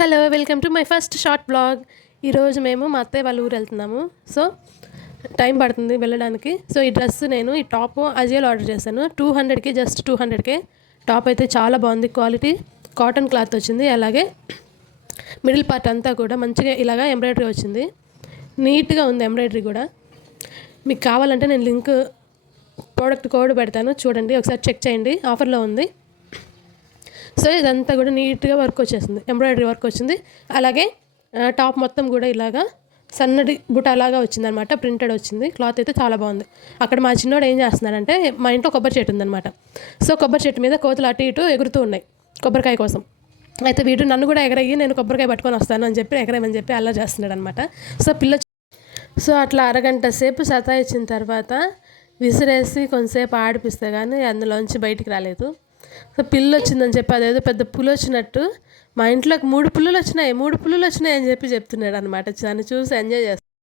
Hello welcome to my first short blog. ఈరోజు మేము మా అత్తయ్య వాళ్ళ ఊరు వెళ్తున్నాము. సో టైం పడుతుంది వెళ్ళడానికి. సో ఈ డ్రెస్ నేను ఈ టాప్ అజియోలో ఆర్డర్ చేశాను. 200కి, జస్ట్ 200కే. టాప్ అయితే చాలా బాగుంది, క్వాలిటీ కాటన్ క్లాత్ వచ్చింది. అలాగే మిడిల్ పార్ట్ అంతా కూడా మంచిగా ఇలాగా ఎంబ్రాయిడరీ వచ్చింది, నీట్గా ఉంది ఎంబ్రాయిడరీ కూడా. మీకు కావాలంటే నేను లింక్ ప్రోడక్ట్ కోడ్ పెడతాను, చూడండి ఒకసారి చెక్ చేయండి, ఆఫర్లో ఉంది. సో ఇదంతా కూడా నీట్గా వర్క్ వచ్చేసింది, ఎంబ్రాయిడరీ వర్క్ వచ్చింది. అలాగే టాప్ మొత్తం కూడా ఇలాగా సన్నటి బుటాలాగా వచ్చింది అనమాట, ప్రింటెడ్ వచ్చింది. క్లాత్ అయితే చాలా బాగుంది. అక్కడ మా చిన్నోడు ఏం చేస్తున్నాడంటే, మా ఇంట్లో కొబ్బరి చెట్టు ఉందన్నమాట. సో కొబ్బరి చెట్టు మీద కోతులు అటు ఇటు ఎగురుతూ ఉన్నాయి కొబ్బరికాయ కోసం. అయితే వీడు నన్ను కూడా ఎగరయ్యి నేను కొబ్బరికాయ పట్టుకొని వస్తాను అని చెప్పి ఎగరేమని చెప్పి అలా చేస్తున్నాడు అనమాట. సో అట్లా అరగంట సేపు సతాయించిన తర్వాత విసిరేసి కొంతసేపు ఆడిపిస్తే కానీ అందులోంచి బయటికి రాలేదు. సో పిల్లి వచ్చిందని చెప్పి అదేదో పెద్ద పులి వచ్చినట్టు మా ఇంట్లోకి 3 పులులు వచ్చినాయి అని చెప్పి చెప్తున్నాడు అనమాట. దాన్ని చూసి ఎంజాయ్ చేస్తాను.